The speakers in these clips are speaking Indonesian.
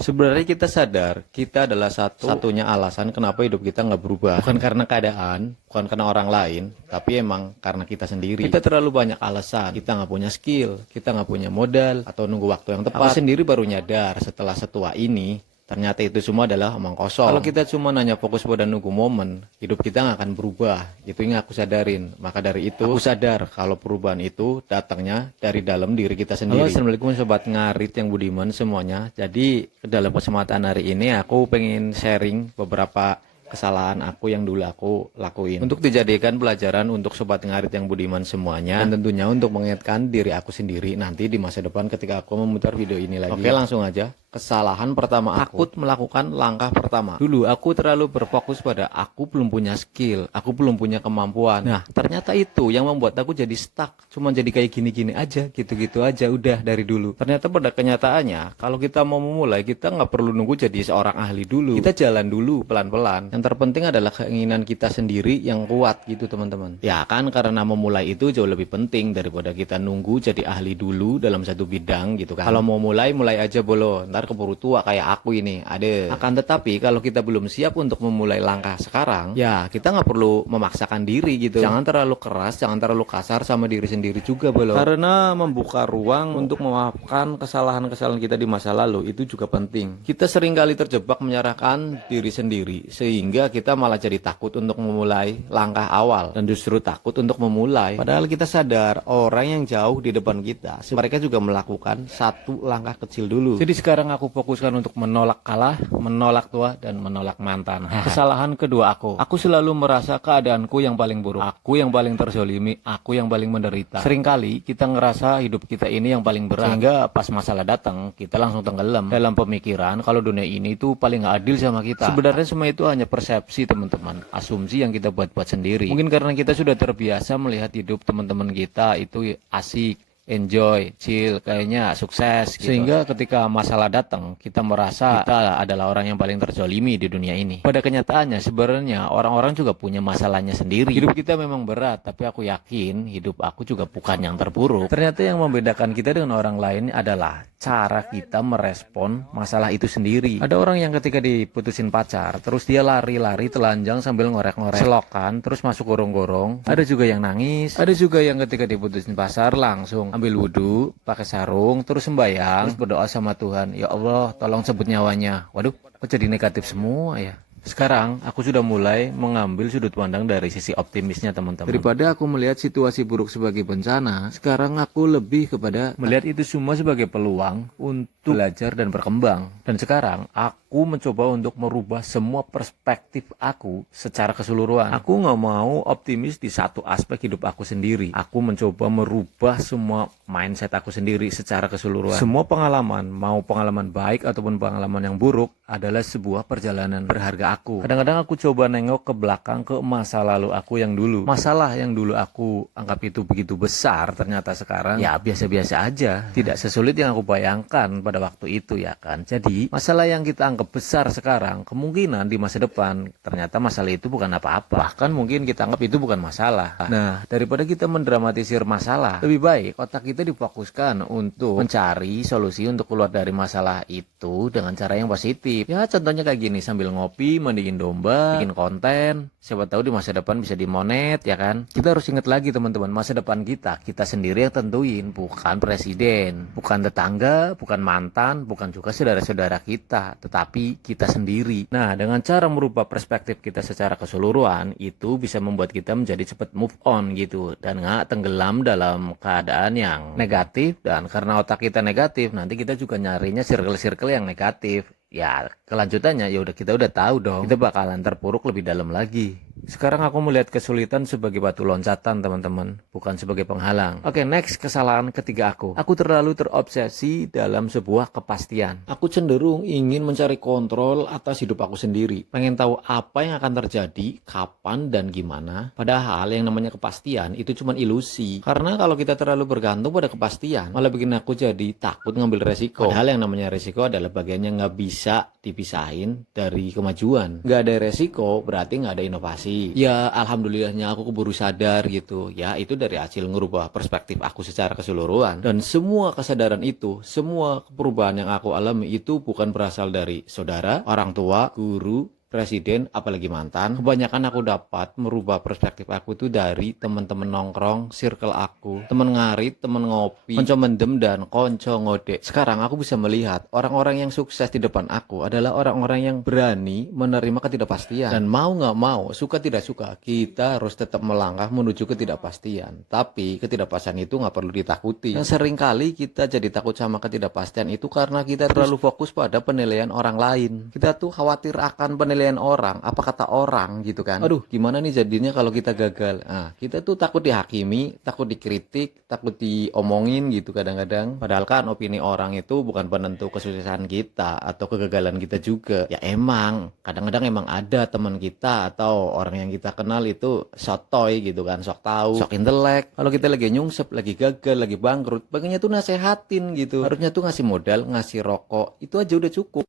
Sebenarnya kita sadar, kita adalah satu-satunya alasan kenapa hidup kita nggak berubah. Bukan karena keadaan, bukan karena orang lain, tapi emang karena kita sendiri. Kita terlalu banyak alasan. Kita nggak punya skill, kita nggak punya modal, atau nunggu waktu yang tepat. Aku sendiri baru nyadar setelah setua ini, ternyata itu semua adalah omong kosong. Kalau kita cuma nanya fokus pada nunggu momen, hidup kita nggak akan berubah. Itu yang aku sadarin. Maka dari itu, aku sadar kalau perubahan itu datangnya dari dalam diri kita sendiri. Halo, assalamualaikum sobat ngarit yang budiman semuanya. Jadi dalam kesempatan hari ini aku pengen sharing beberapa kesalahan aku yang dulu aku lakuin untuk dijadikan pelajaran untuk sobat ngarit yang budiman semuanya, dan tentunya untuk mengingatkan diri aku sendiri nanti di masa depan ketika aku memutar video ini lagi. Oke, langsung aja. Kesalahan pertama aku, takut melakukan langkah pertama. Dulu aku terlalu berfokus pada aku belum punya skill, aku belum punya kemampuan. Nah, ternyata itu yang membuat aku jadi stuck, cuma jadi kayak gini-gini aja, gitu-gitu aja udah dari dulu. Ternyata pada kenyataannya, kalau kita mau memulai, kita nggak perlu nunggu jadi seorang ahli dulu. Kita jalan dulu pelan-pelan. Yang terpenting adalah keinginan kita sendiri yang kuat gitu teman-teman. Ya kan, karena memulai itu jauh lebih penting daripada kita nunggu jadi ahli dulu dalam satu bidang gitu kan. Kalau mau mulai aja bolo, ntar keburu tua kayak aku ini. Akan tetapi kalau kita belum siap untuk memulai langkah sekarang, ya kita nggak perlu memaksakan diri gitu. Jangan terlalu keras, jangan terlalu kasar sama diri sendiri juga bolo. Karena membuka ruang untuk memaafkan kesalahan-kesalahan kita di masa lalu itu juga penting. Kita seringkali terjebak menyerahkan diri sendiri sehingga kita malah jadi takut untuk memulai langkah awal dan justru takut untuk memulai. Padahal kita sadar orang yang jauh di depan kita, mereka juga melakukan satu langkah kecil dulu. Jadi sekarang aku fokuskan untuk menolak kalah, menolak tua, dan menolak mantan. Kesalahan kedua aku selalu merasa keadaanku yang paling buruk, aku yang paling terzolimi, aku yang paling menderita. Seringkali kita ngerasa hidup kita ini yang paling berat, sehingga pas masalah datang kita langsung tenggelam dalam pemikiran kalau dunia ini tuh paling gak adil sama kita. Sebenarnya semua itu hanya persepsi teman-teman, asumsi yang kita buat-buat sendiri. Mungkin karena kita sudah terbiasa melihat hidup teman-teman kita itu asik, enjoy, chill, kayaknya sukses gitu. Sehingga ketika masalah datang, kita merasa kita adalah orang yang paling terzolimi di dunia ini. Pada kenyataannya sebenarnya orang-orang juga punya masalahnya sendiri. Hidup kita memang berat, tapi aku yakin hidup aku juga bukan yang terburuk. Ternyata yang membedakan kita dengan orang lain adalah cara kita merespon masalah itu sendiri. Ada orang yang ketika diputusin pacar, terus dia lari-lari telanjang sambil ngorek-ngorek selokan, terus masuk gorong-gorong. Ada juga yang nangis, ada juga yang ketika diputusin pacar langsung ambil wudhu, pakai sarung, terus sembahyang, terus berdoa sama Tuhan, ya Allah tolong sebut nyawanya. Waduh, kok jadi negatif semua ya. Sekarang aku sudah mulai mengambil sudut pandang dari sisi optimisnya teman-teman. Daripada aku melihat situasi buruk sebagai bencana, sekarang aku lebih kepada melihat itu semua sebagai peluang untuk belajar dan berkembang. Dan sekarang aku mencoba untuk merubah semua perspektif aku secara keseluruhan. Aku nggak mau optimis di satu aspek hidup aku sendiri. Aku mencoba merubah semua mindset aku sendiri secara keseluruhan. Semua pengalaman, mau pengalaman baik ataupun pengalaman yang buruk, adalah sebuah perjalanan berharga aku. Kadang-kadang aku coba nengok ke belakang ke masa lalu aku yang dulu. Masalah yang dulu aku anggap itu begitu besar, ternyata sekarang ya biasa-biasa aja. Tidak sesulit yang aku bayangkan pada waktu itu ya kan. Jadi masalah yang kita anggap besar sekarang, kemungkinan di masa depan ternyata masalah itu bukan apa-apa. Bahkan mungkin kita anggap itu bukan masalah. Nah, daripada kita mendramatisir masalah, lebih baik otak kita difokuskan untuk mencari solusi untuk keluar dari masalah itu dengan cara yang positif. Ya contohnya kayak gini, sambil ngopi, mandiin domba, bikin konten, siapa tahu di masa depan bisa dimonet ya kan. Kita harus ingat lagi teman-teman, masa depan kita sendiri yang tentuin, bukan presiden, bukan tetangga, bukan mantan, bukan juga saudara-saudara kita, tetapi kita sendiri. Nah, dengan cara merubah perspektif kita secara keseluruhan, itu bisa membuat kita menjadi cepat move on gitu, dan nggak tenggelam dalam keadaan yang negatif. Dan karena otak kita negatif, nanti kita juga nyarinya circle-circle yang negatif. Ya kelanjutannya ya udah, kita udah tahu dong, kita bakalan terpuruk lebih dalam lagi. Sekarang aku melihat kesulitan sebagai batu loncatan teman-teman, bukan sebagai penghalang. Oke, next, kesalahan ketiga aku terlalu terobsesi dalam sebuah kepastian. Aku cenderung ingin mencari kontrol atas hidup aku sendiri, pengen tahu apa yang akan terjadi, kapan dan gimana. Padahal yang namanya kepastian itu cuma ilusi. Karena kalau kita terlalu bergantung pada kepastian, malah bikin aku jadi takut ngambil resiko. Padahal yang namanya resiko adalah bagian yang nggak bisa dipilih dipisahin dari kemajuan. Nggak ada resiko berarti nggak ada inovasi. Ya alhamdulillahnya aku keburu sadar gitu. Ya itu dari hasil ngerubah perspektif aku secara keseluruhan. Dan semua kesadaran itu, semua perubahan yang aku alami itu bukan berasal dari saudara, orang tua, guru, presiden, apalagi mantan. Kebanyakan aku dapat merubah perspektif aku itu dari teman-teman nongkrong, circle aku, teman ngarit, teman ngopi, konco mendem, dan konco ngode. Sekarang aku bisa melihat orang-orang yang sukses di depan aku adalah orang-orang yang berani menerima ketidakpastian. Dan mau nggak mau, suka tidak suka, kita harus tetap melangkah menuju ketidakpastian. Tapi ketidakpastian itu nggak perlu ditakuti. Yang sering kali kita jadi takut sama ketidakpastian itu karena kita terlalu fokus pada penilaian orang lain. Kita tuh khawatir akan penilaian orang, apa kata orang gitu kan. Aduh, gimana nih jadinya kalau kita gagal. Nah, kita tuh takut dihakimi, takut dikritik, takut diomongin gitu kadang-kadang. Padahal kan opini orang itu bukan penentu kesuksesan kita atau kegagalan kita juga. Ya emang, kadang-kadang emang ada teman kita atau orang yang kita kenal itu sotoy gitu kan, sok tahu, sok intelek. Kalau kita lagi nyungsep, lagi gagal, lagi bangkrut, baginya tuh nasehatin gitu. Harusnya tuh ngasih modal, ngasih rokok, itu aja udah cukup.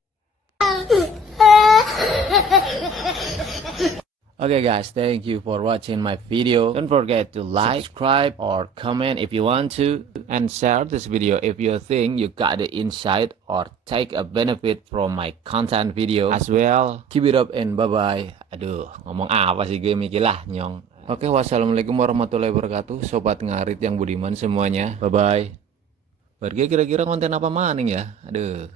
Okay guys, thank you for watching my video. Don't forget to like, subscribe, or comment if you want to, and share this video if you think you got the insight or take a benefit from my content video as well. Keep it up and bye bye. Aduh, ngomong apa sih gue mikir lah nyong. Oke, wassalamualaikum warahmatullahi wabarakatuh, sobat ngarit yang budiman semuanya. Bye bye. Berarti kira-kira konten apa maning ya? Aduh.